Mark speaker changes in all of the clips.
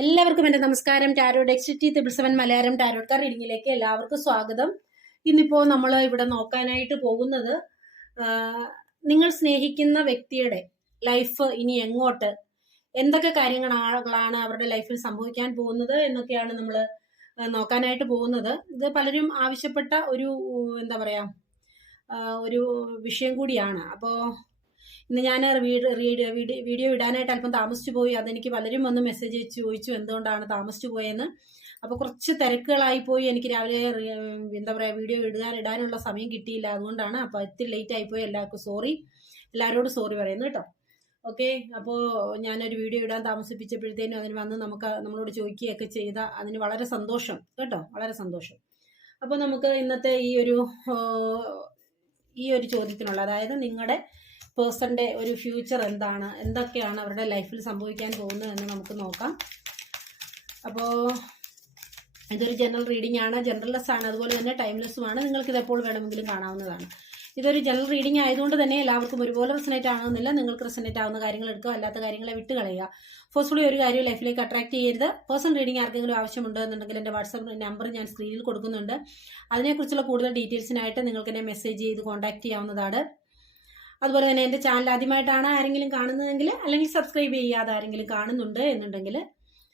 Speaker 1: എല്ലാവർക്കും എന്റെ നമസ്കാരം. Tarot T triple seven Malayalam ടാരോഡ്കാർ റീഡിങ്ങിലേക്ക് എല്ലാവർക്കും സ്വാഗതം. ഇന്നിപ്പോൾ നമ്മൾ ഇവിടെ നോക്കാനായിട്ട് പോകുന്നത് നിങ്ങൾ സ്നേഹിക്കുന്ന വ്യക്തിയുടെ ലൈഫ് ഇനി എങ്ങോട്ട് എന്തൊക്കെ കാര്യങ്ങളാണ് അവരുടെ ലൈഫിൽ സംഭവിക്കാൻ പോകുന്നത് എന്നൊക്കെയാണ് നമ്മൾ നോക്കാനായിട്ട് പോകുന്നത്. ഇത് പലരും ആവശ്യപ്പെട്ട ഒരു എന്താ പറയുക ഒരു വിഷയം കൂടിയാണ്. അപ്പോൾ ഇന്ന് ഞാൻ വീഡിയോ ഇടാനായിട്ട് അല്പം താമസിച്ചു പോയി. അതെനിക്ക് പലരും വന്ന് മെസ്സേജ് അയച്ച് ചോദിച്ചു എന്തുകൊണ്ടാണ് താമസിച്ചു പോയെന്ന്. അപ്പോൾ കുറച്ച് തിരക്കുകളായി പോയി. എനിക്ക് രാവിലെ എന്താ പറയുക വീഡിയോ ഇടാൻ ഇടാനുള്ള സമയം കിട്ടിയില്ല. അതുകൊണ്ടാണ് അപ്പോൾ ഇത്തിരി ലേറ്റ് ആയിപ്പോയി എല്ലാവർക്കും സോറി എല്ലാവരോടും സോറി പറയുന്നു കേട്ടോ. ഓക്കെ അപ്പോൾ ഞാനൊരു വീഡിയോ ഇടാൻ താമസിപ്പിച്ചപ്പോഴത്തേനും അതിന് വന്ന് നമുക്ക് നമ്മളോട് ചോദിക്കുകയൊക്കെ ചെയ്ത അതിന് വളരെ സന്തോഷം കേട്ടോ. വളരെ സന്തോഷം. അപ്പോൾ നമുക്ക് ഇന്നത്തെ ഈ ഒരു ഈ ഒരു ചോദ്യത്തിനുള്ള അതായത് നിങ്ങളുടെ പേഴ്സന്റെ ഒരു ഫ്യൂച്ചർ എന്താണ്? എന്തൊക്കെയാണ് അവരുടെ ലൈഫിൽ സംഭവിക്കാൻ പോകുന്നത് എന്ന് നമുക്ക് നോക്കാം. അപ്പോൾ ഇതൊരു ജനറൽ റീഡിംഗ് ആണ്. ജനറൽലെസ് ആണ്. അതുപോലെ തന്നെ ടൈംലെസ്സുമാണ് നിങ്ങൾക്ക് ഇത് എപ്പോൾ വേണമെങ്കിലും കാണാവുന്നതാണ്. ഇതൊരു ജനറൽ റീഡിംഗ് ആയതുകൊണ്ട് തന്നെ എല്ലാവർക്കും ഒരുപോലെ റെസനേറ്റ് ആകുന്നില്ല. നിങ്ങൾക്ക് റെസനേറ്റ് ആവുന്ന കാര്യങ്ങൾ എടുക്കുക. അല്ലാത്ത കാര്യങ്ങളെ വിട്ട് കളയുക. ഫോഴ്സ്ഫുള്ളി ഒരു കാര്യം ലൈഫിലേക്ക് അട്രാക്ട് ചെയ്യരുത്. പേഴ്സണൽ റീഡിംഗ് ആർക്കെങ്കിലും ആവശ്യമുണ്ടോ എന്നുണ്ടെങ്കിൽ എന്റെ വാട്സപ്പ് നമ്പർ ഞാൻ സ്ക്രീനിൽ കൊടുക്കുന്നുണ്ട്. അതിനെക്കുറിച്ചുള്ള കൂടുതൽ ഡീറ്റെയിൽസിനായിട്ട് നിങ്ങൾക്ക് എന്നെ മെസ്സേജ് ചെയ്ത് കോൺടാക്ട് ചെയ്യാവുന്നതാണ്. അതുപോലെ തന്നെ എന്റെ ചാനൽ ആദ്യമായിട്ടാണ് ആരെങ്കിലും കാണുന്നതെങ്കിൽ അല്ലെങ്കിൽ സബ്സ്ക്രൈബ് ചെയ്യാതെ ആരെങ്കിലും കാണുന്നുണ്ട് എന്നുണ്ടെങ്കിൽ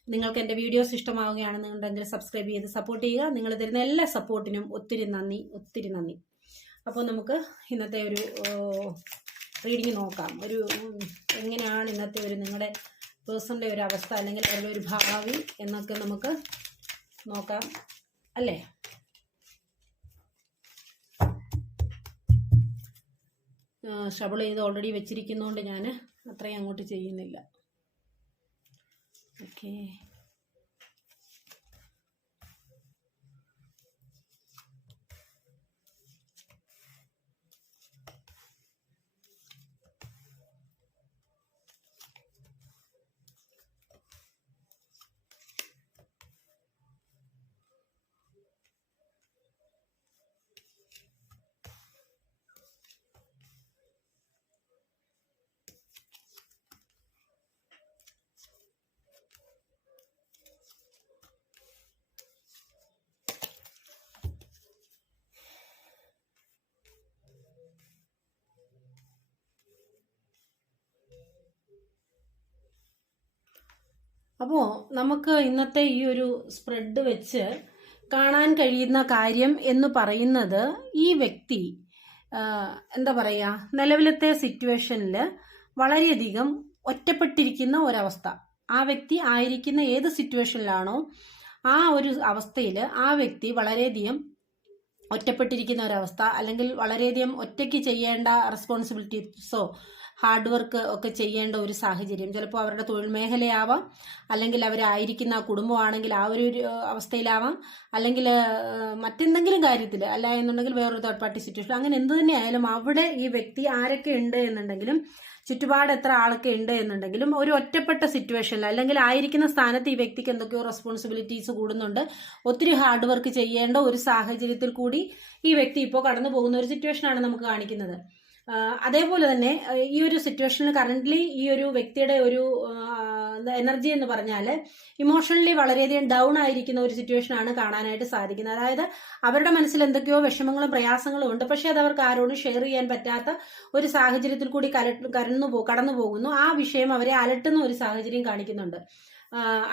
Speaker 1: നിങ്ങൾക്ക് എന്റെ വീഡിയോസ് ഇഷ്ടമാവുകയാണെന്നുണ്ടെങ്കിൽ സബ്സ്ക്രൈബ് ചെയ്ത് സപ്പോർട്ട് ചെയ്യുക. നിങ്ങൾ തരുന്ന എല്ലാ സപ്പോർട്ടിനും ഒത്തിരി നന്ദി ഒത്തിരി നന്ദി. അപ്പോൾ നമുക്ക് ഇന്നത്തെ ഒരു റീഡിങ് നോക്കാം. ഒരു എങ്ങനെയാണ് ഇന്നത്തെ ഒരു നിങ്ങളുടെ പേഴ്സണിന്റെ ഒരു അവസ്ഥ അല്ലെങ്കിൽ അവരുടെ ഒരു ഭാവി എന്നൊക്കെ നമുക്ക് നോക്കാം. അല്ലേ? ഷബിൾ ചെയ്ത് ഓൾറെഡി വെച്ചിരിക്കുന്നതുകൊണ്ട് ഞാൻ അത്രയും അങ്ങോട്ട് ചെയ്യുന്നില്ല. ഓക്കെ അപ്പോൾ നമുക്ക് ഇന്നത്തെ ഈ ഒരു സ്പ്രെഡ് വെച്ച് കാണാൻ കഴിയുന്ന കാര്യം എന്ന് പറയുന്നത് ഈ വ്യക്തി എന്താ പറയുക നിലവിലത്തെ സിറ്റുവേഷനിൽ വളരെയധികം ഒറ്റപ്പെട്ടിരിക്കുന്ന ഒരവസ്ഥ. ആ വ്യക്തി ആയിരിക്കുന്ന ഏത് സിറ്റുവേഷനിലാണോ ആ ഒരു അവസ്ഥയിൽ ആ വ്യക്തി വളരെയധികം ഒറ്റപ്പെട്ടിരിക്കുന്ന ഒരവസ്ഥ അല്ലെങ്കിൽ വളരെയധികം ഒറ്റയ്ക്ക് ചെയ്യേണ്ട റെസ്പോൺസിബിലിറ്റീസോ ഹാർഡ് വർക്ക് ഒക്കെ ചെയ്യേണ്ട ഒരു സാഹചര്യം. ചിലപ്പോൾ അവരുടെ തൊഴിൽ മേഖലയാവാം അല്ലെങ്കിൽ അവരായിരിക്കുന്ന കുടുംബമാണെങ്കിൽ ആ ഒരു അവസ്ഥയിലാവാം അല്ലെങ്കിൽ മറ്റെന്തെങ്കിലും കാര്യത്തിൽ അല്ല എന്നുണ്ടെങ്കിൽ വേറൊരു തേർഡ് പാർട്ടി സിറ്റുവേഷൻ അങ്ങനെ എന്ത് തന്നെ ആയാലും അവിടെ ഈ വ്യക്തി ആരൊക്കെ ഉണ്ട് എന്നുണ്ടെങ്കിലും ചുറ്റുപാട് എത്ര ആളൊക്കെ ഉണ്ട് എന്നുണ്ടെങ്കിലും ഒരു ഒറ്റപ്പെട്ട സിറ്റുവേഷനിൽ അല്ലെങ്കിൽ ആയിരിക്കുന്ന സ്ഥാനത്ത് ഈ വ്യക്തിക്ക് എന്തൊക്കെയോ റെസ്പോൺസിബിലിറ്റീസ് കൂടുന്നുണ്ട് ഒത്തിരി ഹാർഡ് വർക്ക് ചെയ്യേണ്ട ഒരു സാഹചര്യത്തിൽ കൂടി ഈ വ്യക്തി ഇപ്പോൾ കടന്നു പോകുന്ന ഒരു സിറ്റുവേഷനാണ് നമുക്ക് കാണിക്കുന്നത്. അതേപോലെ തന്നെ ഈ ഒരു സിറ്റുവേഷനിൽ കറന്റ്ലി ഈ ഒരു വ്യക്തിയുടെ ഒരു എനർജി എന്ന് പറഞ്ഞാൽ ഇമോഷണലി വളരെയധികം ഡൗൺ ആയിരിക്കുന്ന ഒരു സിറ്റുവേഷൻ ആണ് കാണാനായിട്ട് സാധിക്കുന്നത്. അതായത് അവരുടെ മനസ്സിൽ എന്തൊക്കെയോ വിഷമങ്ങളും പ്രയാസങ്ങളും ഉണ്ട്. പക്ഷെ അത് അവർക്ക് ആരോടും ഷെയർ ചെയ്യാൻ പറ്റാത്ത ഒരു സാഹചര്യത്തിൽ കൂടി കരന്നു കടന്നു പോകുന്നു ആ വിഷയം അവരെ അലട്ടുന്ന ഒരു സാഹചര്യം കാണിക്കുന്നുണ്ട്.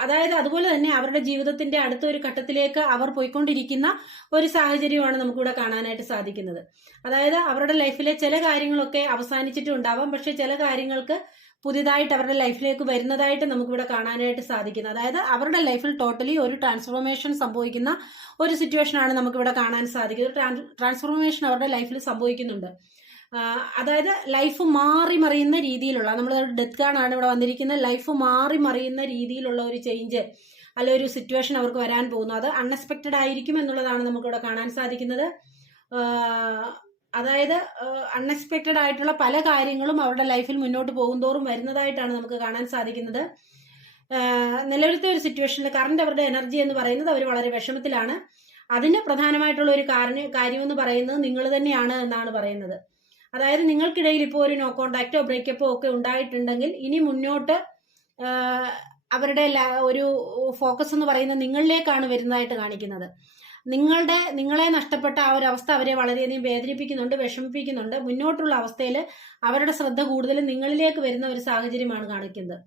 Speaker 1: അതായത് അതുപോലെ തന്നെ അവരുടെ ജീവിതത്തിന്റെ അടുത്ത ഒരു ഘട്ടത്തിലേക്ക് അവർ പോയിക്കൊണ്ടിരിക്കുന്ന ഒരു സാഹചര്യമാണ് നമുക്കിവിടെ കാണാനായിട്ട് സാധിക്കുന്നത്. അതായത് അവരുടെ ലൈഫിലെ ചില കാര്യങ്ങളൊക്കെ അവസാനിച്ചിട്ടുണ്ടാവാം പക്ഷെ ചില കാര്യങ്ങൾക്ക് പുതിയതായിട്ട് അവരുടെ ലൈഫിലേക്ക് വരുന്നതായിട്ട് നമുക്കിവിടെ കാണാനായിട്ട് സാധിക്കുന്നത് അതായത് അവരുടെ ലൈഫിൽ ടോട്ടലി ഒരു ട്രാൻസ്ഫോർമേഷൻ സംഭവിക്കുന്ന ഒരു സിറ്റുവേഷനാണ് നമുക്കിവിടെ കാണാൻ സാധിക്കുന്നത്. ട്രാൻസ്ഫോർമേഷൻ അവരുടെ ലൈഫിൽ സംഭവിക്കുന്നുണ്ട്. അതായത് ലൈഫ് മാറി മറിയുന്ന രീതിയിലുള്ള നമ്മൾ ഡെത്ത് കാർഡാണ് ഇവിടെ വന്നിരിക്കുന്നത്. ലൈഫ് മാറി മറിയുന്ന രീതിയിലുള്ള ഒരു ചേഞ്ച് അല്ലെ ഒരു സിറ്റുവേഷൻ അവർക്ക് വരാൻ പോകുന്നു അത് അൺഎക്സ്പെക്റ്റഡ് ആയിരിക്കും എന്നുള്ളതാണ് നമുക്കിവിടെ കാണാൻ സാധിക്കുന്നത്. അതായത് അൺഎക്സ്പെക്റ്റഡ് ആയിട്ടുള്ള പല കാര്യങ്ങളും അവരുടെ ലൈഫിൽ മുന്നോട്ട് പോകുന്തോറും വരുന്നതായിട്ടാണ് നമുക്ക് കാണാൻ സാധിക്കുന്നത്. നിലവിലത്തെ ഒരു സിറ്റുവേഷനിൽ കറണ്ട് അവരുടെ എനർജി എന്ന് പറയുന്നത് അവർ വളരെ വിഷമത്തിലാണ്. അതിന് പ്രധാനമായിട്ടുള്ള ഒരു കാര്യം കാര്യമെന്ന് പറയുന്നത് നിങ്ങൾ തന്നെയാണ് എന്നാണ് പറയുന്നത്. അതായത് നിങ്ങൾക്കിടയിൽ ഇപ്പോൾ ഒരു നോ കോണ്ടാക്റ്റോ ബ്രേക്കപ്പോ ഒക്കെ ഉണ്ടായിട്ടുണ്ടെങ്കിൽ ഇനി മുന്നോട്ട് അവരുടെ ഒരു ഫോക്കസ് എന്ന് പറയുന്നത് നിങ്ങളിലേക്കാണ് വരുന്നതായിട്ട് കാണിക്കുന്നത്. നിങ്ങളുടെ നിങ്ങളെ നഷ്ടപ്പെട്ട ആ ഒരു അവസ്ഥ അവരെ വളരെയധികം വേദനിപ്പിക്കുന്നുണ്ട് വിഷമിപ്പിക്കുന്നുണ്ട്. മുന്നോട്ടുള്ള അവസ്ഥയിൽ അവരുടെ ശ്രദ്ധ കൂടുതലും നിങ്ങളിലേക്ക് വരുന്ന ഒരു സാഹചര്യമാണ് കാണിക്കുന്നത്.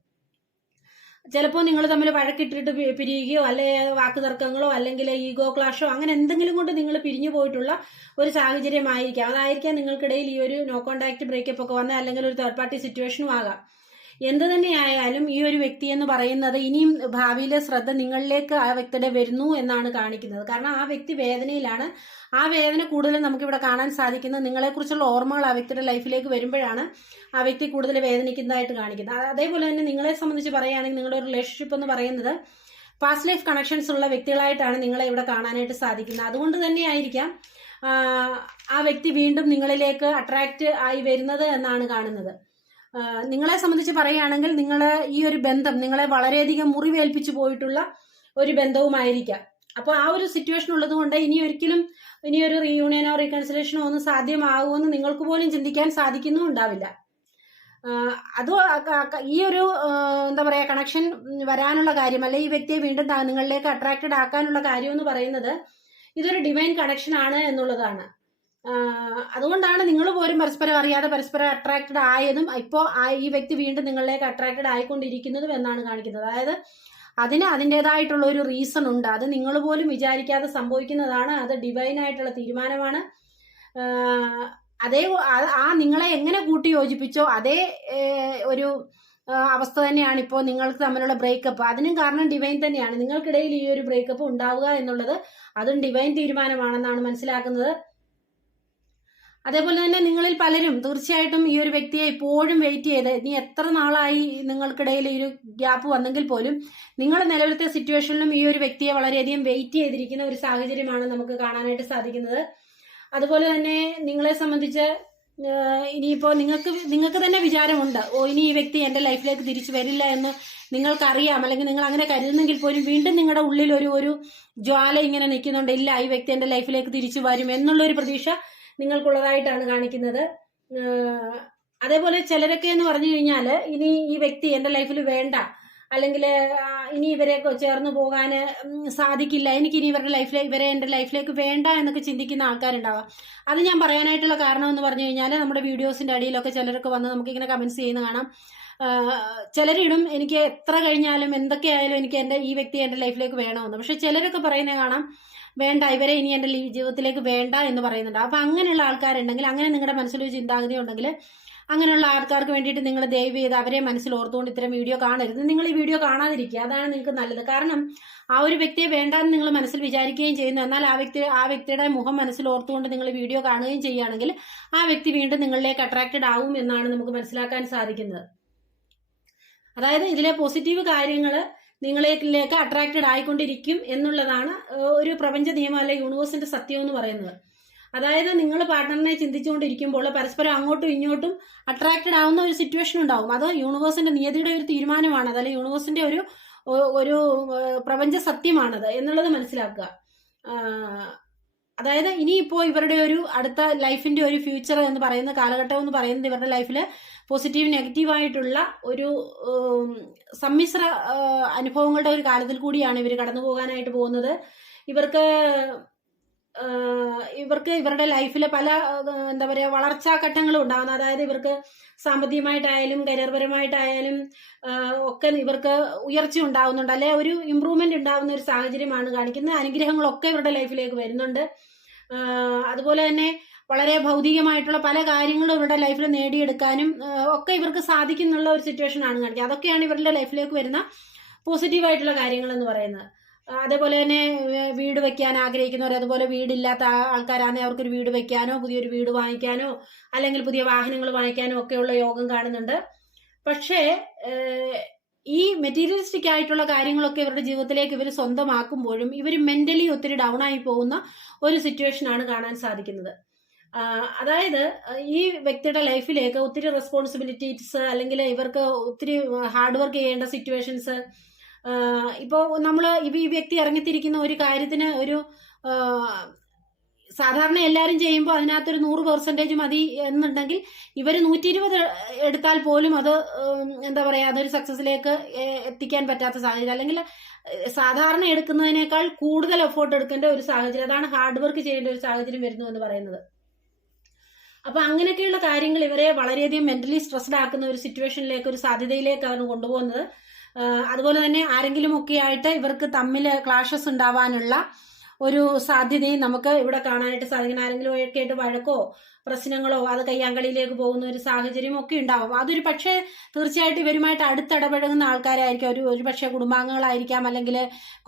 Speaker 1: ചിലപ്പോൾ നിങ്ങൾ തമ്മിൽ വഴക്കിട്ടിട്ട് പിരിയുകയോ അല്ലെ വാക്ക് തർക്കങ്ങളോ അല്ലെങ്കിൽ ഈഗോ ക്ലാഷോ അങ്ങനെ എന്തെങ്കിലും കൊണ്ട് നിങ്ങൾ പിരിഞ്ഞു പോയിട്ടുള്ള ഒരു സാഹചര്യമായിരിക്കാം. അതായിരിക്കാം നിങ്ങൾക്കിടയിൽ ഈ ഒരു നോ കോണ്ടാക്ട് ബ്രേക്കപ്പ് ഒക്കെ വന്ന അല്ലെങ്കിൽ ഒരു തേർഡ് പാർട്ടി സിറ്റുവേഷനും ആകാം. എന്ത് തന്നെയായാലും ഈ ഒരു വ്യക്തി എന്ന് പറയുന്നത് ഇനിയും ഭാവിയിലെ ശ്രദ്ധ നിങ്ങളിലേക്ക് ആ വ്യക്തിയുടെ വരുന്നു എന്നാണ് കാണിക്കുന്നത്. കാരണം ആ വ്യക്തി വേദനയിലാണ്. ആ വേദന കൂടുതലും നമുക്കിവിടെ കാണാൻ സാധിക്കുന്നത് നിങ്ങളെക്കുറിച്ചുള്ള ഓർമ്മകൾ ആ വ്യക്തിയുടെ ലൈഫിലേക്ക് വരുമ്പോഴാണ് ആ വ്യക്തി കൂടുതൽ വേദനിക്കുന്നതായിട്ട് കാണിക്കുന്നത്. അതേപോലെ തന്നെ നിങ്ങളെ സംബന്ധിച്ച് പറയുകയാണെങ്കിൽ നിങ്ങളുടെ റിലേഷൻഷിപ്പ് എന്ന് പറയുന്നത് പാസ്റ്റ് ലൈഫ് കണക്ഷൻസ് ഉള്ള വ്യക്തികളായിട്ടാണ് നിങ്ങളെ ഇവിടെ കാണാനായിട്ട് സാധിക്കുന്നത്. അതുകൊണ്ട് തന്നെയായിരിക്കാം ആ, വ്യക്തി വീണ്ടും നിങ്ങളിലേക്ക് അട്രാക്റ്റ് ആയി വരുന്നത് എന്നാണ് കാണുന്നത്. നിങ്ങളെ സംബന്ധിച്ച് പറയുകയാണെങ്കിൽ നിങ്ങൾ ഈ ഒരു ബന്ധം നിങ്ങളെ വളരെയധികം മുറിവേൽപ്പിച്ചു പോയിട്ടുള്ള ഒരു ബന്ധവുമായിരിക്കാം. അപ്പോൾ ആ ഒരു സിറ്റുവേഷൻ ഉള്ളത് കൊണ്ട് ഇനി ഒരിക്കലും ഇനി ഒരു റീയൂണിയനോ റീകൺസിലേഷനോ ഒന്നും സാധ്യമാകുമെന്ന് നിങ്ങൾക്ക് പോലും ചിന്തിക്കാൻ സാധിക്കുന്നു ഉണ്ടാവില്ല. അത് ഈ ഒരു എന്താ പറയുക കണക്ഷൻ വരാനുള്ള കാര്യം അല്ലെ ഈ വ്യക്തിയെ വീണ്ടും നിങ്ങളിലേക്ക് അട്രാക്റ്റഡ് ആക്കാനുള്ള കാര്യം എന്ന് പറയുന്നത് ഇതൊരു ഡിവൈൻ കണക്ഷൻ ആണ് എന്നുള്ളതാണ്. അതുകൊണ്ടാണ് നിങ്ങൾ പോലും പരസ്പരം അറിയാതെ പരസ്പരം അട്രാക്റ്റഡ് ആയതും ഇപ്പോൾ ഈ വ്യക്തി വീണ്ടും നിങ്ങളിലേക്ക് അട്രാക്റ്റഡ് ആയിക്കൊണ്ടിരിക്കുന്നതും എന്നാണ് കാണിക്കുന്നത്. അതായത് അതിന് അതിന്റെതായിട്ടുള്ള ഒരു റീസൺ ഉണ്ട്. അത് നിങ്ങൾ പോലും വിചാരിക്കാതെ സംഭവിക്കുന്നതാണ്. അത് ഡിവൈൻ ആയിട്ടുള്ള തീരുമാനമാണ്. അതേ ആ- ആ നിങ്ങളെ എങ്ങനെ കൂട്ടി യോജിപ്പിച്ചോ അതേ ഒരു അവസ്ഥ തന്നെയാണ് ഇപ്പോൾ നിങ്ങൾക്ക് തമ്മിലുള്ള ബ്രേക്കപ്പ് അതിനും കാരണം ഡിവൈൻ തന്നെയാണ്. നിങ്ങൾക്കിടയിൽ ഈ ഒരു ബ്രേക്കപ്പ് ഉണ്ടാവുക എന്നുള്ളത് അതും ഡിവൈൻ തീരുമാനമാണെന്നാണ് മനസ്സിലാക്കുന്നത്. അതേപോലെ തന്നെ നിങ്ങളിൽ പലരും തീർച്ചയായിട്ടും ഈ ഒരു വ്യക്തിയെ ഇപ്പോഴും വെയിറ്റ് ചെയ്ത് ഇനി എത്ര നാളായി നിങ്ങൾക്കിടയിൽ ഈ ഒരു ഗ്യാപ്പ് വന്നെങ്കിൽ പോലും നിങ്ങളുടെ നിലവിലത്തെ സിറ്റുവേഷനിലും ഈ ഒരു വ്യക്തിയെ വളരെയധികം വെയിറ്റ് ചെയ്തിരിക്കുന്ന ഒരു സാഹചര്യമാണ് നമുക്ക് കാണാനായിട്ട് സാധിക്കുന്നത്. അതുപോലെ തന്നെ നിങ്ങളെ സംബന്ധിച്ച് ഇനിയിപ്പോൾ നിങ്ങൾക്ക് നിങ്ങൾക്ക് തന്നെ വിചാരമുണ്ട് ഓ ഇനി ഈ വ്യക്തി എന്റെ ലൈഫിലേക്ക് തിരിച്ചു വരില്ല എന്ന് നിങ്ങൾക്കറിയാം. അല്ലെങ്കിൽ നിങ്ങൾ അങ്ങനെ കരുതുന്നെങ്കിൽ പോലും വീണ്ടും നിങ്ങളുടെ ഉള്ളിൽ ഒരു ഒരു ജ്വാല ഇങ്ങനെ നിൽക്കുന്നുണ്ട് ഇല്ല ഈ വ്യക്തി എന്റെ ലൈഫിലേക്ക് തിരിച്ചു വരും എന്നുള്ളൊരു പ്രതീക്ഷ നിങ്ങൾക്കുള്ളതായിട്ടാണ് കാണിക്കുന്നത്. അതേപോലെ ചിലരൊക്കെ എന്ന് പറഞ്ഞു കഴിഞ്ഞാൽ ഇനി ഈ വ്യക്തി എന്റെ ലൈഫിൽ വേണ്ട അല്ലെങ്കിൽ ഇനി ഇവരെ ചേർന്ന് പോകാൻ സാധിക്കില്ല എനിക്ക് ഇനി ഇവരുടെ ലൈഫിലേക്ക് ഇവരെ എന്റെ ലൈഫിലേക്ക് വേണ്ട എന്നൊക്കെ ചിന്തിക്കുന്ന ആൾക്കാരുണ്ടാവാം. അത് ഞാൻ പറയാനായിട്ടുള്ള കാരണം എന്ന് പറഞ്ഞു കഴിഞ്ഞാൽ നമ്മുടെ വീഡിയോസിന്റെ അടിയിലൊക്കെ ചിലരൊക്കെ വന്ന് നമുക്കിങ്ങനെ കമൻസ് ചെയ്യുന്ന കാണാം. ചിലരിടും എനിക്ക് എത്ര കഴിഞ്ഞാലും എന്തൊക്കെയായാലും എനിക്ക് എന്റെ ഈ വ്യക്തി എന്റെ ലൈഫിലേക്ക് വേണമെന്ന്. പക്ഷെ ചിലരൊക്കെ പറയുന്നത് കാണാം വേണ്ട ഇവരെ ഇനി എന്റെ ലീ- ജീവിതത്തിലേക്ക് വേണ്ട എന്ന് പറയുന്നുണ്ട്. അപ്പം അങ്ങനെയുള്ള ആൾക്കാരുണ്ടെങ്കിൽ അങ്ങനെ നിങ്ങളുടെ മനസ്സിലൊരു ചിന്താഗതി ഉണ്ടെങ്കിൽ അങ്ങനെയുള്ള ആൾക്കാർക്ക് വേണ്ടിയിട്ട് നിങ്ങൾ ദയവ് ചെയ്ത് അവരെ മനസ്സിൽ ഓർത്തുകൊണ്ട് ഇത്തരം വീഡിയോ കാണരുത്. നിങ്ങൾ ഈ വീഡിയോ കാണാതിരിക്കുക. അതാണ് നിങ്ങൾക്ക് നല്ലത്. കാരണം ആ ഒരു വ്യക്തിയെ വേണ്ടാന്ന് നിങ്ങൾ മനസ്സിൽ വിചാരിക്കുകയും ചെയ്യുന്നു. എന്നാൽ ആ വ്യക്തി ആ വ്യക്തിയുടെ മുഖം മനസ്സിൽ ഓർത്തുകൊണ്ട് നിങ്ങൾ വീഡിയോ കാണുകയും ചെയ്യുകയാണെങ്കിൽ ആ വ്യക്തി വീണ്ടും നിങ്ങളിലേക്ക് അട്രാക്റ്റഡ് ആവും എന്നാണ് നമുക്ക് മനസ്സിലാക്കാൻ സാധിക്കുന്നത്. അതായത് ഇതിലെ പോസിറ്റീവ് കാര്യങ്ങൾ നിങ്ങളിലേക്ക് അട്രാക്റ്റഡ് ആയിക്കൊണ്ടിരിക്കും എന്നുള്ളതാണ് ഒരു പ്രപഞ്ച നിയമം അല്ലെ യൂണിവേഴ്സിന്റെ സത്യം എന്ന് പറയുന്നത്. അതായത് നിങ്ങൾ പാർട്ട്ണറിനെ ചിന്തിച്ചുകൊണ്ടിരിക്കുമ്പോൾ പരസ്പരം അങ്ങോട്ടും ഇങ്ങോട്ടും അട്രാക്റ്റഡ് ആവുന്ന ഒരു സിറ്റുവേഷൻ ഉണ്ടാവും. അത് യൂണിവേഴ്സിന്റെ നിയതിയുടെ ഒരു തീരുമാനമാണ് അതല്ല യൂണിവേഴ്സിന്റെ ഒരു ഒരു പ്രപഞ്ച സത്യമാണത് എന്നുള്ളത് മനസ്സിലാക്കുക. അതായത് ഇനിയിപ്പോൾ ഇവരുടെ ഒരു അടുത്ത ലൈഫിന്റെ ഒരു ഫ്യൂച്ചർ എന്ന് പറയുന്ന കാലഘട്ടം എന്ന് പറയുന്നത് ഇവരുടെ ലൈഫിൽ പോസിറ്റീവ് നെഗറ്റീവ് ആയിട്ടുള്ള ഒരു സമ്മിശ്ര അനുഭവങ്ങളുടെ ഒരു കാലത്തിൽ കൂടിയാണ് ഇവർ കടന്നു പോകാനായിട്ട് പോകുന്നത്. ഇവർക്ക് ഇവർക്ക് ഇവരുടെ ലൈഫിൽ പല എന്താ പറയുക വളർച്ചാ ഘട്ടങ്ങളും ഉണ്ടാകുന്നത് അതായത് ഇവർക്ക് സാമ്പത്തികമായിട്ടായാലും കരിയർപരമായിട്ടായാലും ഒക്കെ ഇവർക്ക് ഉയർച്ച ഉണ്ടാകുന്നുണ്ട്. അല്ലെ ഒരു ഇമ്പ്രൂവ്മെന്റ് ഉണ്ടാകുന്ന ഒരു സാഹചര്യമാണ് കാണിക്കുന്നത്. അനുഗ്രഹങ്ങളൊക്കെ ഇവരുടെ ലൈഫിലേക്ക് വരുന്നുണ്ട്. അതുപോലെ തന്നെ വളരെ ഭൗതികമായിട്ടുള്ള പല കാര്യങ്ങളും ഇവരുടെ ലൈഫിൽ നേടിയെടുക്കാനും ഒക്കെ ഇവർക്ക് സാധിക്കുന്നുള്ള ഒരു സിറ്റുവേഷൻ ആണ് കാണിക്കുക അതൊക്കെയാണ് ഇവരുടെ ലൈഫിലേക്ക് വരുന്ന പോസിറ്റീവായിട്ടുള്ള കാര്യങ്ങൾ എന്ന് പറയുന്നത്. അതേപോലെ തന്നെ വീട് വെക്കാൻ ആഗ്രഹിക്കുന്നവർ അതുപോലെ വീടില്ലാത്ത ആൾക്കാരാണെങ്കിൽ അവർക്കൊരു വീട് വെക്കാനോ പുതിയൊരു വീട് വാങ്ങിക്കാനോ അല്ലെങ്കിൽ പുതിയ വാഹനങ്ങൾ വാങ്ങിക്കാനോ ഒക്കെയുള്ള യോഗം കാണുന്നുണ്ട്. പക്ഷേ ഈ മെറ്റീരിയലിസ്റ്റിക് ആയിട്ടുള്ള കാര്യങ്ങളൊക്കെ ഇവരുടെ ജീവിതത്തിലേക്ക് ഇവർ സ്വന്തമാക്കുമ്പോഴും ഇവർ മെന്റലി ഒത്തിരി ഡൗൺ ആയി പോകുന്ന ഒരു സിറ്റുവേഷൻ ആണ് കാണാൻ സാധിക്കുന്നത്. അതായത് ഈ വ്യക്തിയുടെ ലൈഫിലേക്ക് ഒത്തിരി റെസ്പോൺസിബിലിറ്റീസ് അല്ലെങ്കിൽ ഇവർക്ക് ഒത്തിരി ഹാർഡ് വർക്ക് ചെയ്യേണ്ട സിറ്റുവേഷൻസ് ഇപ്പോൾ നമ്മൾ ഈ വ്യക്തി ഇറങ്ങിത്തിരിക്കുന്ന ഒരു കാര്യത്തിന് ഒരു സാധാരണ എല്ലാവരും ചെയ്യുമ്പോൾ അതിനകത്തൊരു നൂറ് പെർസെന്റേജ് മതി എന്നുണ്ടെങ്കിൽ ഇവർ നൂറ്റി ഇരുപത് എടുത്താൽ പോലും അത് എന്താ പറയുക അതൊരു സക്സസിലേക്ക് എത്തിക്കാൻ പറ്റാത്ത സാഹചര്യം. അല്ലെങ്കിൽ സാധാരണ എടുക്കുന്നതിനേക്കാൾ കൂടുതൽ എഫേർട്ട് എടുക്കേണ്ട ഒരു സാഹചര്യം അതാണ് ഹാർഡ് വർക്ക് ചെയ്യേണ്ട ഒരു സാഹചര്യം വരുന്നു എന്ന് പറയുന്നത്. അപ്പൊ അങ്ങനെയൊക്കെയുള്ള കാര്യങ്ങൾ ഇവരെ വളരെയധികം മെന്റലി സ്ട്രെസ്ഡ് ആക്കുന്ന ഒരു സിറ്റുവേഷനിലേക്ക് ഒരു സാധ്യതയിലേക്കാണ് കൊണ്ടുപോകുന്നത്. അതുപോലെ തന്നെ ആരെങ്കിലും ഒക്കെ ആയിട്ട് ഇവർക്ക് തമ്മിൽ ക്ലാഷസ് ഉണ്ടാവാനുള്ള ഒരു സാധ്യതയും നമുക്ക് ഇവിടെ കാണാനായിട്ട് സാധിക്കണം. ആരെങ്കിലും ഒക്കെ ആയിട്ട് വഴക്കോ പ്രശ്നങ്ങളോ അത് കയ്യാങ്കളിയിലേക്ക് പോകുന്ന ഒരു സാഹചര്യം ഒക്കെ ഉണ്ടാവും. അതൊരു പക്ഷേ തീർച്ചയായിട്ടും ഇവരുമായിട്ട് അടുത്തിടപഴകുന്ന ആൾക്കാരായിരിക്കും. ഒരു ഒരു പക്ഷേ കുടുംബാംഗങ്ങളായിരിക്കാം അല്ലെങ്കിൽ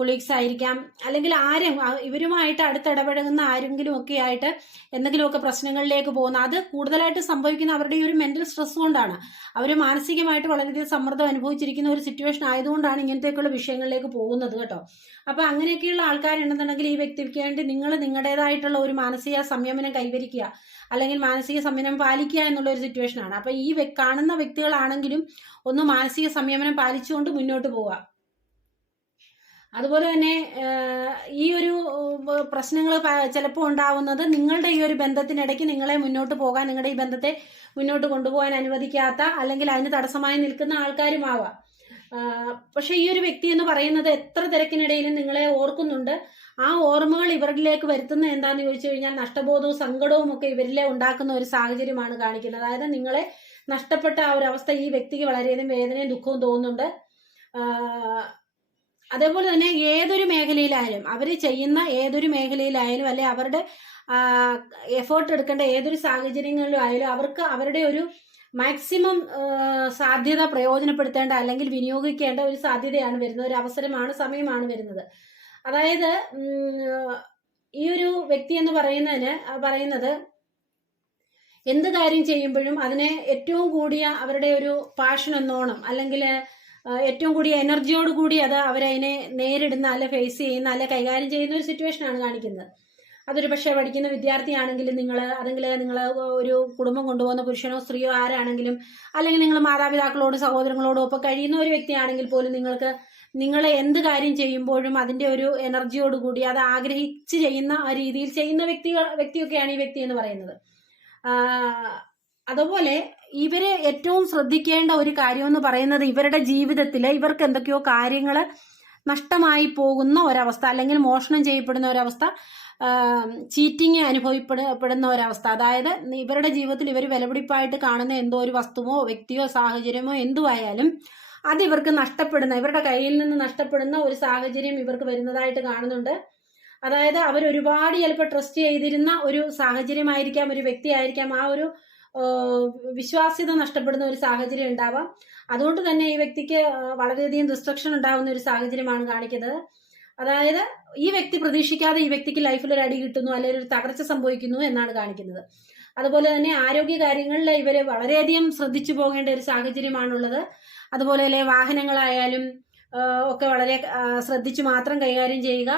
Speaker 1: കൊളീഗ്സ് ആയിരിക്കാം. അല്ലെങ്കിൽ ആരും ഇവരുമായിട്ട് അടുത്തിടപഴകുന്ന ആരെങ്കിലും ഒക്കെ ആയിട്ട് എന്തെങ്കിലുമൊക്കെ പ്രശ്നങ്ങളിലേക്ക് പോകുന്ന അത് കൂടുതലായിട്ട് സംഭവിക്കുന്ന അവരുടെ ഈ ഒരു മെന്റൽ സ്ട്രെസ് കൊണ്ടാണ്. അവർ മാനസികമായിട്ട് വളരെയധികം സമ്മർദ്ദം അനുഭവിച്ചിരിക്കുന്ന ഒരു സിറ്റുവേഷൻ ആയതുകൊണ്ടാണ് ഇങ്ങനത്തെയൊക്കെയുള്ള വിഷയങ്ങളിലേക്ക് പോകുന്നത് കേട്ടോ. അപ്പൊ അങ്ങനെയൊക്കെയുള്ള ആൾക്കാരുണ്ടെന്നുണ്ടെങ്കിൽ ഈ വ്യക്തിക്ക് വേണ്ടി നിങ്ങൾ നിങ്ങളുടേതായിട്ടുള്ള ഒരു മാനസിക സംയമനം കൈവരിക്കുക. അല്ലെങ്കിൽ മാനസിക സംയമനം പാലിക്കുക എന്നുള്ള ഒരു സിറ്റുവേഷൻ ആണ്. അപ്പൊ ഈ കാണുന്ന വ്യക്തികളാണെങ്കിലും ഒന്ന് മാനസിക സംയമനം പാലിച്ചുകൊണ്ട് മുന്നോട്ട് പോവുക. അതുപോലെ തന്നെ ഈ ഒരു പ്രശ്നങ്ങൾ ചിലപ്പോൾ ഉണ്ടാവുന്നത് നിങ്ങളുടെ ഈ ഒരു ബന്ധത്തിനിടയ്ക്ക് നിങ്ങളെ മുന്നോട്ട് പോകാൻ നിങ്ങളുടെ ഈ ബന്ധത്തെ മുന്നോട്ട് കൊണ്ടുപോകാൻ അനുവദിക്കാത്ത അല്ലെങ്കിൽ അതിന് തടസ്സമായി നിൽക്കുന്ന ആൾക്കാരുമാവാം. പക്ഷെ ഈ ഒരു വ്യക്തി എന്ന് പറയുന്നത് എത്ര തിരക്കിനിടയിലും നിങ്ങളെ ഓർക്കുന്നുണ്ട്? ആ ഓർമ്മകൾ ഇവരിലേക്ക് വരുത്തുന്ന എന്താന്ന് ചോദിച്ചു കഴിഞ്ഞാൽ നഷ്ടബോധവും സങ്കടവും ഒക്കെ ഇവരിലെ ഉണ്ടാക്കുന്ന ഒരു സാഹചര്യമാണ് കാണിക്കുന്നത്. അതായത് നിങ്ങളെ നഷ്ടപ്പെട്ട ആ ഒരു അവസ്ഥ ഈ വ്യക്തിക്ക് വളരെയധികം വേദനയും ദുഃഖവും തോന്നുന്നുണ്ട്. അതേപോലെ തന്നെ ഏതൊരു മേഖലയിലായാലും അവർ ചെയ്യുന്ന ഏതൊരു മേഖലയിലായാലും അല്ലെ അവരുടെ എഫേർട്ട് എടുക്കേണ്ട ഏതൊരു സാഹചര്യങ്ങളിലും ആയാലും അവർക്ക് അവരുടെ ഒരു മാക്സിമം സാധ്യത പ്രയോജനപ്പെടുത്തേണ്ട അല്ലെങ്കിൽ വിനിയോഗിക്കേണ്ട ഒരു സാധ്യതയാണ് വരുന്നത്. ഒരു അവസരമാണ് സമയമാണ് വരുന്നത്. അതായത് ഈ ഒരു വ്യക്തി എന്ന് പറയുന്നതിന് പറയുന്നത് എന്ത് കാര്യം ചെയ്യുമ്പോഴും അതിനെ ഏറ്റവും കൂടിയ അവരുടെ ഒരു പാഷൻ എന്നോണം അല്ലെങ്കിൽ ഏറ്റവും കൂടിയ എനർജിയോട് കൂടി അത് അവരതിനെ നേരിടുന്ന അല്ലെ ഫേസ് ചെയ്യുന്ന അല്ലെ കൈകാര്യം ചെയ്യുന്ന ഒരു സിറ്റുവേഷനാണ് കാണിക്കുന്നത്. അതൊരു പക്ഷേ പഠിക്കുന്ന വിദ്യാർത്ഥിയാണെങ്കിൽ നിങ്ങൾ അല്ലെങ്കിൽ നിങ്ങൾ ഒരു കുടുംബം കൊണ്ടുപോകുന്ന പുരുഷനോ സ്ത്രീയോ ആരാണെങ്കിലും അല്ലെങ്കിൽ നിങ്ങൾ മാതാപിതാക്കളോടും സഹോദരങ്ങളോടും ഒപ്പം കഴിയുന്ന ഒരു വ്യക്തിയാണെങ്കിൽ പോലും നിങ്ങൾക്ക് നിങ്ങൾ എന്ത് കാര്യം ചെയ്യുമ്പോഴും അതിന്റെ ഒരു എനർജിയോടുകൂടി അത് ആഗ്രഹിച്ച് ചെയ്യുന്ന ആ രീതിയിൽ ചെയ്യുന്ന വ്യക്തികൾ വ്യക്തിയൊക്കെയാണ് ഈ വ്യക്തി എന്ന് പറയുന്നത്. അതുപോലെ ഇവർ ഏറ്റവും ശ്രദ്ധിക്കേണ്ട ഒരു കാര്യം എന്ന് പറയുന്നത് ഇവരുടെ ജീവിതത്തിൽ ഇവർക്ക് എന്തൊക്കെയോ കാര്യങ്ങൾ നഷ്ടമായി പോകുന്ന ഒരവസ്ഥ അല്ലെങ്കിൽ മോഷണം ചെയ്യപ്പെടുന്ന ഒരവസ്ഥ ചീറ്റിങ് അനുഭവപ്പെടുന്ന ഒരവസ്ഥ. അതായത് ഇവരുടെ ജീവിതത്തിൽ ഇവർ വിലപിടിപ്പായിട്ട് കാണുന്ന എന്തോ ഒരു വസ്തുവോ വ്യക്തിയോ സാഹചര്യമോ എന്തുവായാലും അത് ഇവർക്ക് നഷ്ടപ്പെടുന്ന ഇവരുടെ കയ്യിൽ നിന്ന് നഷ്ടപ്പെടുന്ന ഒരു സാഹചര്യം ഇവർക്ക് വരുന്നതായിട്ട് കാണുന്നുണ്ട്. അതായത് അവർ ഒരുപാട് ചിലപ്പോൾ ട്രസ്റ്റ് ചെയ്തിരുന്ന ഒരു സാഹചര്യമായിരിക്കാം ഒരു വ്യക്തിയായിരിക്കാം. ആ ഒരു വിശ്വാസ്യത നഷ്ടപ്പെടുന്ന ഒരു സാഹചര്യം ഉണ്ടാവാം. അതുകൊണ്ട് തന്നെ ഈ വ്യക്തിക്ക് വളരെയധികം ഡിസ്ട്രക്ഷൻ ഉണ്ടാകുന്ന ഒരു സാഹചര്യമാണ് കാണിക്കുന്നത്. അതായത് ഈ വ്യക്തി പ്രതീക്ഷിക്കാതെ ഈ വ്യക്തിക്ക് ലൈഫിൽ ഒരു അടി കിട്ടുന്നു അല്ലെങ്കിൽ ഒരു തകർച്ച സംഭവിക്കുന്നു എന്നാണ് കാണിക്കുന്നത്. അതുപോലെ തന്നെ ആരോഗ്യ കാര്യങ്ങളിൽ ഇവർ വളരെയധികം ശ്രദ്ധിച്ചു പോകേണ്ട ഒരു സാഹചര്യമാണുള്ളത്. അതുപോലെ തന്നെ വാഹനങ്ങളായാലും ഒക്കെ വളരെ ശ്രദ്ധിച്ചു മാത്രം കൈകാര്യം ചെയ്യുക.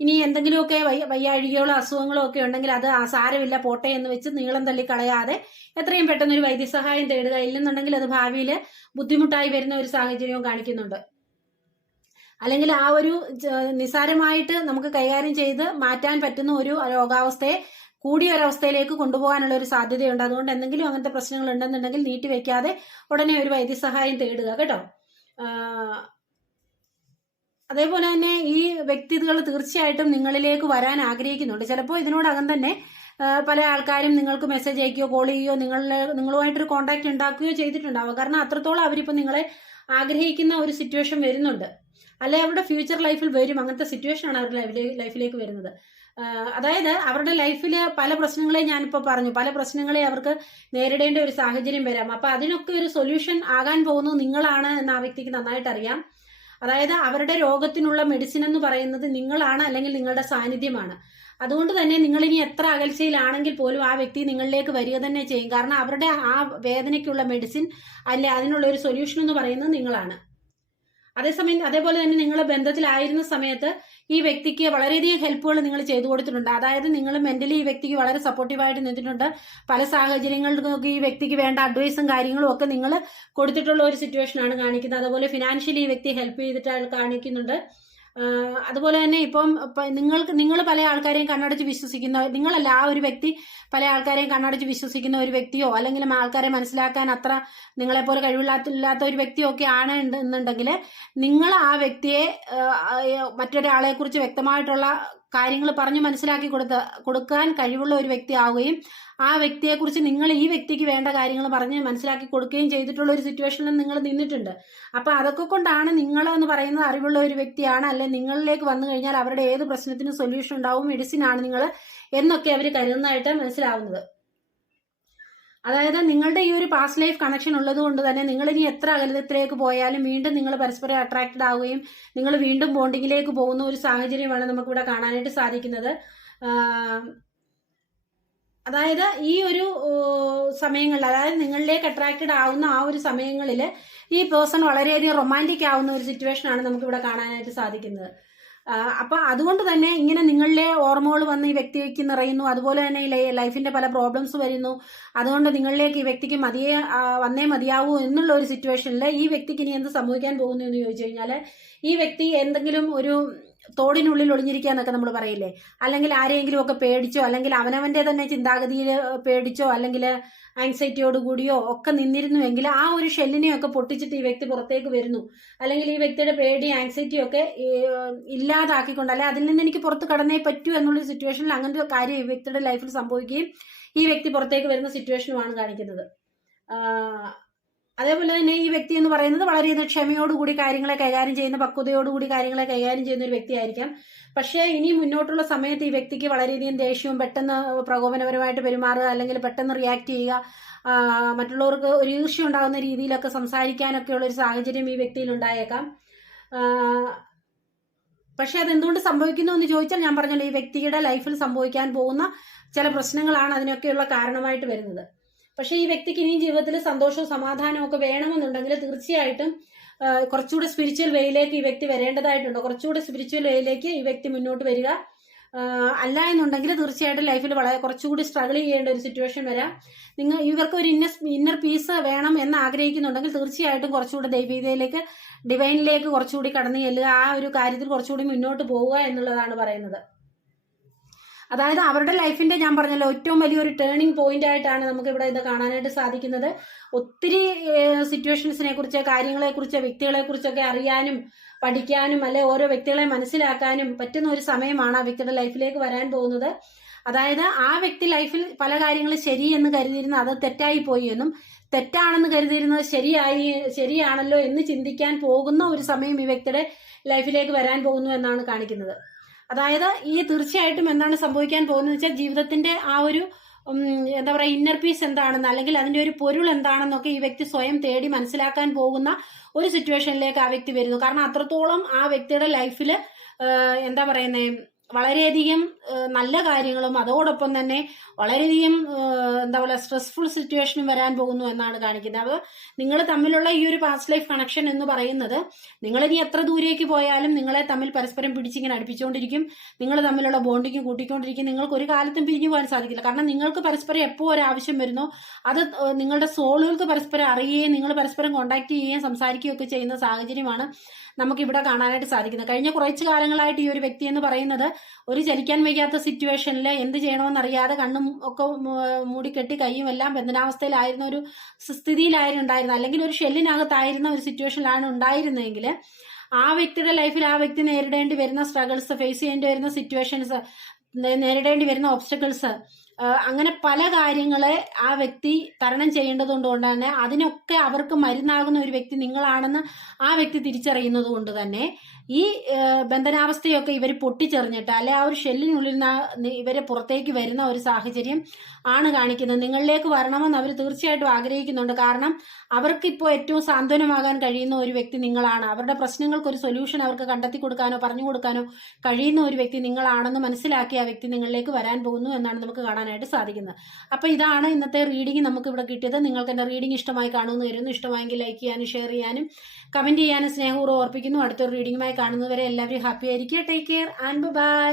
Speaker 1: ഇനി എന്തെങ്കിലുമൊക്കെ വയ്യ വയ്യാഴികകളോ അസുഖങ്ങളോ ഒക്കെ ഉണ്ടെങ്കിൽ അത് ആ സാരമില്ല പോട്ടെ എന്ന് വെച്ച് നീളം തള്ളി കളയാതെ എത്രയും പെട്ടെന്ന് ഒരു വൈദ്യസഹായം തേടുക. ഇല്ലെന്നുണ്ടെങ്കിൽ അത് ഭാവിയിൽ ബുദ്ധിമുട്ടായി വരുന്ന ഒരു സാഹചര്യവും കാണിക്കുന്നുണ്ട്. അല്ലെങ്കിൽ ആ ഒരു നിസാരമായിട്ട് നമുക്ക് കൈകാര്യം ചെയ്ത് മാറ്റാൻ പറ്റുന്ന ഒരു രോഗാവസ്ഥയെ കൂടിയ ഒരവസ്ഥയിലേക്ക് കൊണ്ടുപോകാനുള്ള ഒരു സാധ്യതയുണ്ട്. അതുകൊണ്ട് എന്തെങ്കിലും അങ്ങനത്തെ പ്രശ്നങ്ങൾ ഉണ്ടെന്നുണ്ടെങ്കിൽ നീട്ടി വെക്കാതെ ഉടനെ ഒരു വൈദ്യസഹായം തേടുക കേട്ടോ? അതേപോലെ തന്നെ ഈ വ്യക്തികൾ തീർച്ചയായിട്ടും നിങ്ങളിലേക്ക് വരാൻ ആഗ്രഹിക്കുന്നുണ്ട്. ചിലപ്പോൾ ഇതിനോടകം തന്നെ പല ആൾക്കാരും നിങ്ങൾക്ക് മെസ്സേജ് അയക്കുകയോ കോൾ ചെയ്യുകയോ നിങ്ങളുടെ നിങ്ങളുമായിട്ടൊരു കോൺടാക്ട് ഉണ്ടാക്കുകയോ ചെയ്തിട്ടുണ്ടാവുക കാരണം അത്രത്തോളം അവരിപ്പോൾ നിങ്ങളെ ആഗ്രഹിക്കുന്ന ഒരു സിറ്റുവേഷൻ വരുന്നുണ്ട്. അല്ലെ അവരുടെ ഫ്യൂച്ചർ ലൈഫിൽ വരും. അങ്ങനത്തെ സിറ്റുവേഷൻ ആണ് അവരുടെ ലൈഫിലെ ലൈഫിലേക്ക് വരുന്നത്. അതായത് അവരുടെ ലൈഫിൽ പല പ്രശ്നങ്ങളെ ഞാനിപ്പോൾ പറഞ്ഞു. പല പ്രശ്നങ്ങളെ അവർക്ക് നേരിടേണ്ട ഒരു സാഹചര്യം വരാം. അപ്പൊ അതിനൊക്കെ ഒരു സൊല്യൂഷൻ ആകാൻ പോകുന്നത് നിങ്ങളാണ് എന്ന് ആ വ്യക്തിക്ക് നന്നായിട്ട് അറിയാം അതായത് അവരുടെ രോഗത്തിനുള്ള മെഡിസിൻ എന്ന് പറയുന്നത് നിങ്ങളാണ് അല്ലെങ്കിൽ നിങ്ങളുടെ സാന്നിധ്യമാണ്. അതുകൊണ്ട് തന്നെ നിങ്ങൾ ഇനി എത്ര അകൽച്ചയിലാണെങ്കിൽ പോലും ആ വ്യക്തി നിങ്ങളിലേക്ക് വരിക തന്നെ ചെയ്യും. കാരണം അവരുടെ ആ വേദനയ്ക്കുള്ള മെഡിസിൻ അല്ലെ അതിനുള്ള ഒരു സൊല്യൂഷൻ എന്ന് പറയുന്നത് നിങ്ങളാണ്. അതേസമയം അതേപോലെ തന്നെ നിങ്ങൾ ബന്ധത്തിലായിരുന്ന സമയത്ത് ഈ വ്യക്തിക്ക് വളരെയധികം ഹെൽപ്പുകൾ നിങ്ങൾ ചെയ്തു കൊടുത്തിട്ടുണ്ട്. അതായത് നിങ്ങൾ മെന്റലി ഈ വ്യക്തിക്ക് വളരെ സപ്പോർട്ടീവായിട്ട് നിന്നിട്ടുണ്ട്. പല സാഹചര്യങ്ങൾക്കൊക്കെ ഈ വ്യക്തിക്ക് വേണ്ട അഡ്വൈസും കാര്യങ്ങളും ഒക്കെ നിങ്ങൾ കൊടുത്തിട്ടുള്ള ഒരു സിറ്റുവേഷനാണ് കാണിക്കുന്നത്. അതുപോലെ ഫിനാൻഷ്യലി ഈ വ്യക്തി ഹെൽപ്പ് ചെയ്തിട്ട് കാണിക്കുന്നുണ്ട്. അതുപോലെ തന്നെ ഇപ്പം നിങ്ങൾക്ക് നിങ്ങൾ പല ആൾക്കാരെയും കണ്ണടച്ച് വിശ്വസിക്കുന്ന നിങ്ങളല്ല ആ ഒരു വ്യക്തി പല ആൾക്കാരെയും കണ്ണടച്ച് വിശ്വസിക്കുന്ന ഒരു വ്യക്തിയോ അല്ലെങ്കിൽ ആൾക്കാരെ മനസ്സിലാക്കാൻ അത്ര നിങ്ങളെപ്പോലെ കഴിവില്ലാത്ത ഒരു വ്യക്തിയോ ഒക്കെ ആണ് എന്നുണ്ടെങ്കിൽ നിങ്ങൾ ആ വ്യക്തിയെ മറ്റൊരാളെ കുറിച്ച് വ്യക്തമായിട്ടുള്ള കാര്യങ്ങൾ പറഞ്ഞു മനസ്സിലാക്കി കൊടുത്ത കൊടുക്കാൻ കഴിവുള്ള ഒരു വ്യക്തി ആവുകയും ആ വ്യക്തിയെക്കുറിച്ച് നിങ്ങൾ ഈ വ്യക്തിക്ക് വേണ്ട കാര്യങ്ങൾ പറഞ്ഞ് മനസ്സിലാക്കി കൊടുക്കുകയും ചെയ്തിട്ടുള്ള ഒരു സിറ്റുവേഷനിൽ നിങ്ങൾ നിന്നിട്ടുണ്ട്. അപ്പൊ അതൊക്കെ കൊണ്ടാണ് നിങ്ങൾ എന്ന് പറയുന്നത് അറിവുള്ള ഒരു വ്യക്തിയാണ്. അല്ലെ നിങ്ങളിലേക്ക് വന്നു കഴിഞ്ഞാൽ അവരുടെ ഏത് പ്രശ്നത്തിനും സൊല്യൂഷൻ ഉണ്ടാവും മെഡിസിൻ ആണ് നിങ്ങൾ എന്നൊക്കെ അവർ കരുതുന്നതായിട്ട് മനസ്സിലാവുന്നത്. അതായത് നിങ്ങളുടെ ഈ ഒരു പാസ്റ്റ് ലൈഫ് കണക്ഷൻ ഉള്ളത് കൊണ്ട് തന്നെ നിങ്ങൾ ഇനി എത്ര അകലത്തിലേക്ക് പോയാലും വീണ്ടും നിങ്ങൾ പരസ്പരം അട്രാക്റ്റഡ് ആവുകയും നിങ്ങൾ വീണ്ടും ബോണ്ടിങ്ങിലേക്ക് പോകുന്ന ഒരു സാഹചര്യമാണ് നമുക്കിവിടെ കാണാനായിട്ട് സാധിക്കുന്നത്. അതായത് ഈ ഒരു സമയങ്ങളിൽ അതായത് നിങ്ങളിലേക്ക് അട്രാക്റ്റഡ് ആവുന്ന ആ ഒരു സമയങ്ങളിൽ ഈ പേഴ്സൺ വളരെയധികം റൊമാന്റിക് ആവുന്ന ഒരു സിറ്റുവേഷൻ ആണ് നമുക്കിവിടെ കാണാനായിട്ട് സാധിക്കുന്നത്. അപ്പം അതുകൊണ്ട് തന്നെ ഇങ്ങനെ നിങ്ങളിലെ ഓർമ്മകൾ വന്ന് ഈ വ്യക്തിക്ക് നിറയുന്നു. അതുപോലെ തന്നെ ഈ ലൈഫിന്റെ പല പ്രോബ്ലംസ് വരുന്നു. അതുകൊണ്ട് നിങ്ങളിലേക്ക് ഈ വ്യക്തിക്ക് മതിയെ വന്നേ മതിയാവൂ എന്നുള്ള ഒരു സിറ്റുവേഷനിൽ ഈ വ്യക്തിക്ക് ഇനി എന്ത് സംഭവിക്കാൻ പോകുന്നു എന്ന് ചോദിച്ചു കഴിഞ്ഞാൽ ഈ വ്യക്തി എന്തെങ്കിലും ഒരു തോടിനുള്ളിൽ ഒളിഞ്ഞിരിക്കുക എന്നൊക്കെ നമ്മൾ പറയില്ലേ? അല്ലെങ്കിൽ ആരെയെങ്കിലും ഒക്കെ പേടിച്ചോ? അല്ലെങ്കിൽ അവനവന്റെ തന്നെ ചിന്താഗതിയിൽ പേടിച്ചോ? അല്ലെങ്കിൽ ആൻസൈറ്റിയോട് കൂടിയോ ഒക്കെ നിന്നിരുന്നുവെങ്കിൽ ആ ഒരു ഷെല്ലിനെയൊക്കെ പൊട്ടിച്ചിട്ട് ഈ വ്യക്തി പുറത്തേക്ക് വരുന്നു. അല്ലെങ്കിൽ ഈ വ്യക്തിയുടെ പേടി ആങ്സൈറ്റി ഒക്കെ ഇല്ലാതാക്കിക്കൊണ്ട് അല്ലെ അതിൽ നിന്ന് എനിക്ക് പുറത്ത് കടന്നേ പറ്റൂ എന്നുള്ള സിറ്റുവേഷനിൽ അങ്ങനത്തെ ഒരു കാര്യം ഈ വ്യക്തിയുടെ ലൈഫിൽ സംഭവിക്കുകയും ഈ വ്യക്തി പുറത്തേക്ക് വരുന്ന സിറ്റുവേഷനുമാണ് കാണിക്കുന്നത്. അതേപോലെ തന്നെ ഈ വ്യക്തി എന്ന് പറയുന്നത് വളരെയധികം ക്ഷമയോടുകൂടി കാര്യങ്ങളെ കൈകാര്യം ചെയ്യുന്ന പക്വതയോടുകൂടി കാര്യങ്ങളെ കൈകാര്യം ചെയ്യുന്ന ഒരു വ്യക്തിയായിരിക്കാം. പക്ഷേ ഇനി മുന്നോട്ടുള്ള സമയത്ത് ഈ വ്യക്തിക്ക് വളരെയധികം ദേഷ്യവും പെട്ടെന്ന് പ്രകോപനപരമായിട്ട് പെരുമാറുക അല്ലെങ്കിൽ പെട്ടെന്ന് റിയാക്ട് ചെയ്യുക മറ്റുള്ളവർക്ക് ഒരു ഈർഷ്യ ഉണ്ടാകുന്ന രീതിയിലൊക്കെ സംസാരിക്കാനൊക്കെയുള്ള ഒരു സാഹചര്യം ഈ വ്യക്തിയിൽ ഉണ്ടായേക്കാം. പക്ഷെ അതെന്തുകൊണ്ട് സംഭവിക്കുന്നു എന്ന് ചോദിച്ചാൽ ഞാൻ പറഞ്ഞല്ലോ ഈ വ്യക്തിയുടെ ലൈഫിൽ സംഭവിക്കാൻ പോകുന്ന ചില പ്രശ്നങ്ങളാണ് അതിനൊക്കെയുള്ള കാരണമായിട്ട് വരുന്നത്. പക്ഷെ ഈ വ്യക്തിക്ക് ഇനിയും ജീവിതത്തിൽ സന്തോഷവും സമാധാനവും ഒക്കെ വേണമെന്നുണ്ടെങ്കിൽ തീർച്ചയായിട്ടും കുറച്ചുകൂടെ സ്പിരിച്വൽ വേയിലേക്ക് ഈ വ്യക്തി വരേണ്ടതായിട്ടുണ്ട്. കുറച്ചുകൂടെ സ്പിരിച്വൽ വേയിലേക്ക് ഈ വ്യക്തി മുന്നോട്ട് വരിക. അല്ല എന്നുണ്ടെങ്കിൽ തീർച്ചയായിട്ടും ലൈഫിൽ വളരെ കുറച്ചുകൂടി സ്ട്രഗിൾ ചെയ്യേണ്ട ഒരു സിറ്റുവേഷൻ വരാം. നിങ്ങൾ ഇവർക്ക് ഒരു ഇന്നർ ഇന്നർ പീസ് വേണം എന്ന് ആഗ്രഹിക്കുന്നുണ്ടെങ്കിൽ തീർച്ചയായിട്ടും കുറച്ചുകൂടി ദൈവീതയിലേക്ക് ഡിവൈനിലേക്ക് കുറച്ചുകൂടി കടന്നു ചെല്ലുക. ആ ഒരു കാര്യത്തിൽ കുറച്ചുകൂടി മുന്നോട്ട് പോവുക എന്നുള്ളതാണ് പറയുന്നത്. അതായത് അവരുടെ ലൈഫിന്റെ ഞാൻ പറഞ്ഞല്ലോ ഏറ്റവും വലിയൊരു ടേണിംഗ് പോയിന്റ് ആയിട്ടാണ് നമുക്ക് ഇവിടെ ഇത് കാണാനായിട്ട് സാധിക്കുന്നത്. ഒത്തിരി സിറ്റുവേഷൻസിനെ കുറിച്ച് കാര്യങ്ങളെ കുറിച്ച് വ്യക്തികളെ കുറിച്ചൊക്കെ അറിയാനും പഠിക്കാനും അല്ലെ ഓരോ വ്യക്തികളെ മനസ്സിലാക്കാനും പറ്റുന്ന ഒരു സമയമാണ് ആ വ്യക്തിയുടെ ലൈഫിലേക്ക് വരാൻ പോകുന്നത്. അതായത് ആ വ്യക്തി ലൈഫിൽ പല കാര്യങ്ങളും ശരി എന്ന് കരുതിയിരുന്ന അത് തെറ്റായി പോയി എന്നും തെറ്റാണെന്ന് കരുതിയിരുന്നത് ശരിയായി ശരിയാണല്ലോ എന്ന് ചിന്തിക്കാൻ പോകുന്ന ഒരു സമയം ഈ വ്യക്തിയുടെ ലൈഫിലേക്ക് വരാൻ പോകുന്നു എന്നാണ് കാണിക്കുന്നത്. അതായത് ഈ തീർച്ചയായിട്ടും എന്താണ് സംഭവിക്കാൻ പോകുന്നത് വെച്ചാൽ ജീവിതത്തിന്റെ ആ ഒരു എന്താ പറയുക ഇന്നർ പീസ് എന്താണെന്ന് അല്ലെങ്കിൽ അതിന്റെ ഒരു പൊരുൾ എന്താണെന്നൊക്കെ ഈ വ്യക്തി സ്വയം തേടി മനസ്സിലാക്കാൻ പോകുന്ന ഒരു സിറ്റുവേഷനിലേക്ക് ആ വ്യക്തി വരുന്നു. കാരണം അത്രത്തോളം ആ വ്യക്തിയുടെ ലൈഫിൽ എന്താ പറയുന്നത് വളരെയധികം നല്ല കാര്യങ്ങളും അതോടൊപ്പം തന്നെ വളരെയധികം എന്താ പറയുക സ്ട്രെസ്ഫുൾ സിറ്റുവേഷനും വരാൻ പോകുന്നു എന്നാണ് കാണിക്കുന്നത്. അപ്പോൾ നിങ്ങൾ തമ്മിലുള്ള ഈ ഒരു പാസ്റ്റ് ലൈഫ് കണക്ഷൻ എന്ന് പറയുന്നത് നിങ്ങളിനി എത്ര ദൂരേക്ക് പോയാലും നിങ്ങളെ തമ്മിൽ പരസ്പരം പിടിച്ചിങ്ങനെ അടുപ്പിച്ചുകൊണ്ടിരിക്കും. നിങ്ങൾ തമ്മിലുള്ള ബോണ്ടിങ് കൂട്ടിക്കൊണ്ടിരിക്കും. നിങ്ങൾക്ക് ഒരു കാലത്തും പിരിഞ്ഞു പോകാൻ സാധിക്കില്ല. കാരണം നിങ്ങൾക്ക് പരസ്പരം എപ്പോൾ ഒരു ആവശ്യം വരുന്നോ അത് നിങ്ങളുടെ സോളുകൾക്ക് പരസ്പരം അറിയുകയും നിങ്ങൾ പരസ്പരം കോൺടാക്ട് ചെയ്യുകയും സംസാരിക്കുകയും ഒക്കെ ചെയ്യുന്ന സാഹചര്യമാണ് നമുക്കിവിടെ കാണാനായിട്ട് സാധിക്കുന്നത്. കഴിഞ്ഞ കുറച്ച് കാലങ്ങളായിട്ട് ഈ ഒരു വ്യക്തി എന്ന് പറയുന്നത് ഒരു ചലിക്കാൻ വയ്യാത്ത സിറ്റുവേഷനിൽ എന്ത് ചെയ്യണമെന്നറിയാതെ കണ്ണും ഒക്കെ മൂടിക്കെട്ടി കൈയും എല്ലാം ബന്ധനാവസ്ഥയിലായിരുന്ന ഒരു സ്ഥിതിയിലായിരുന്നു ഉണ്ടായിരുന്നത് അല്ലെങ്കിൽ ഒരു ഷെല്ലിനകത്തായിരുന്ന ഒരു സിറ്റുവേഷനിലാണ് ഉണ്ടായിരുന്നതെങ്കിൽ ആ വ്യക്തിയുടെ ലൈഫിൽ ആ വ്യക്തി നേരിടേണ്ടി വരുന്ന സ്ട്രഗിൾസ് ഫേസ് ചെയ്യേണ്ടി വരുന്ന സിറ്റുവേഷൻസ് നേരിടേണ്ടി വരുന്ന ഒബ്സ്റ്റക്കിൾസ് അങ്ങനെ പല കാര്യങ്ങളെ ആ വ്യക്തി തരണം ചെയ്യേണ്ടതുകൊണ്ട് കൊണ്ട് തന്നെ അതിനൊക്കെ അവർക്ക് മരുന്നാകുന്ന ഒരു വ്യക്തി നിങ്ങളാണെന്ന് ആ വ്യക്തി തിരിച്ചറിയുന്നത് കൊണ്ട് തന്നെ ഈ ബന്ധനാവസ്ഥയൊക്കെ ഇവർ പൊട്ടിച്ചെറിഞ്ഞിട്ട് അല്ലെ ആ ഒരു ഷെല്ലിനുള്ളിൽ നിന്ന് ഇവരെ പുറത്തേക്ക് വരുന്ന ഒരു സാഹചര്യം ആണ് കാണിക്കുന്നത്. നിങ്ങളിലേക്ക് വരണമെന്ന് അവർ തീർച്ചയായിട്ടും ആഗ്രഹിക്കുന്നുണ്ട്. കാരണം അവർക്കിപ്പോൾ ഏറ്റവും സാന്ത്വനമാകാൻ കഴിയുന്ന ഒരു വ്യക്തി നിങ്ങളാണ്. അവരുടെ പ്രശ്നങ്ങൾക്ക് ഒരു സൊല്യൂഷൻ അവർക്ക് കണ്ടെത്തി കൊടുക്കാനോ പറഞ്ഞു കൊടുക്കാനോ കഴിയുന്ന ഒരു വ്യക്തി നിങ്ങളാണെന്ന് മനസ്സിലാക്കി ആ വ്യക്തി നിങ്ങളിലേക്ക് വരാൻ പോകുന്നു എന്നാണ് നമുക്ക് കാണാനായിട്ട് സാധിക്കുന്നത്. അപ്പോൾ ഇതാണ് ഇന്നത്തെ റീഡിംഗ് നമുക്ക് ഇവിടെ കിട്ടിയത്. നിങ്ങൾക്ക് എന്റെ റീഡിംഗ് ഇഷ്ടമായി കാണുമെന്ന് വരുന്നു ഇഷ്ടമായെങ്കിൽ ലൈക്ക് ചെയ്യാനും ഷെയർ ചെയ്യാനും കമന്റ് ചെയ്യാനും സ്നേഹപൂർവം ഓർപ്പിക്കുന്നു. അടുത്തൊരു റീഡിംഗുമായി കാണുന്നവരെ എല്ലാവരും ഹാപ്പി ആയിരിക്കുക. Take care and by